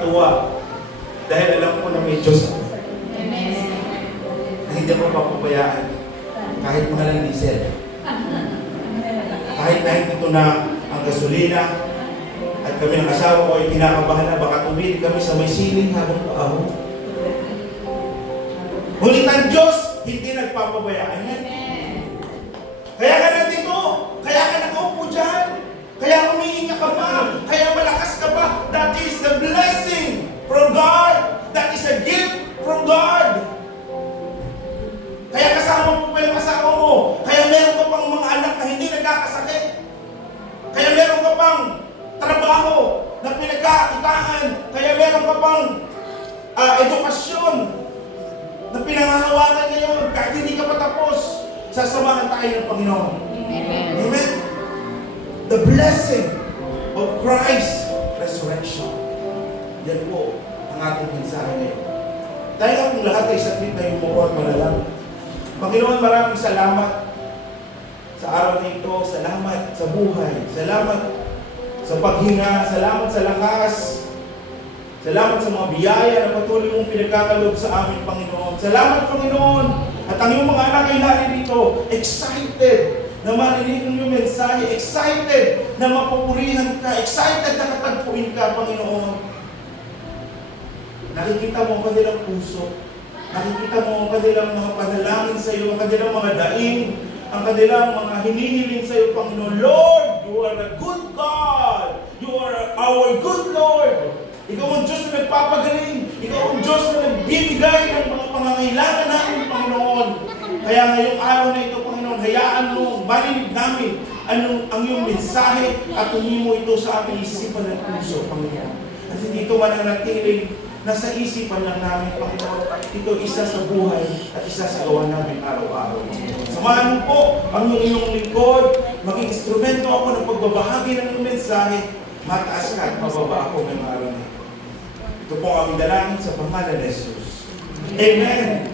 nakakatuwa. Dahil alam ko na may Diyos ako. Na hindi ako papabayaan. Kahit mahal ang diesel. Kahit ito na ang gasolina. At kami ng asawa ko ay kinakabahan na baka tumili kami sa may siling habang paaho. Ngunit ang Diyos, hindi nagpapabayaan yan. Kaya ka nandito. Kaya ka nakaupo dyan. Kaya humihinga ka pa. Kaya malakas ka pa. That is the blessing from God. That is a gift from God. Kaya kasama mo pa yung asawa mo. Kaya meron ka pang mga anak na hindi nagkakasakit. Kaya meron ka pang trabaho na pinagkakitaan. Kaya meron ka pang edukasyon na pinangahawakan ngayon. Kahit hindi ka pa tapos, sasamahan tayo ng Panginoon. Amen. Amen. The blessing of Christ's resurrection. Yan po ang ating mensahe ngayon. Tayo nga kung lahat ay sakit na yung mukha at manalangin. Panginoon, maraming salamat sa araw na ito. Salamat sa buhay. Salamat sa paghinga. Salamat sa lakas. Salamat sa mga biyaya na patuloy mong pinagkakaloob sa amin, Panginoon. Salamat, Panginoon. At ang iyong mga anak ay naririto, excited na marinig ang iyong mensahe, excited na mapupurihan ka, excited na katagpuin ka, Panginoon. Nakikita mo ang kanilang puso. Nakikita mo ang kanilang mga panalangin sa iyo, ang kanilang mga daing, ang kanilang mga hinihiling sa iyo, Panginoon. Lord, you are a good God. You are our good Lord. Ikaw ang Diyos na nagpapagaling. Ikaw ang Diyos na nagbibigay ng mga pangangailangan namin, Panginoon. Kaya ngayong araw na ito, Panginoon, hayaan mo, marinig namin ang iyong mensahe at tumimo ito sa aming isipan ng puso, Panginoon. At hindi ito mananatiling nasa isipan lang namin, Panginoon. Ito isa sa buhay at isa sa gawa namin araw-araw. Samahan mo po ang iyong lingkod. Maging instrumento ako ng pagbabahagi ng iyong mensahe. Mataas ka at mababa ako ngayong araw na ito. Ito po ang aming dalangin sa pangalan ni Jesus. Amen.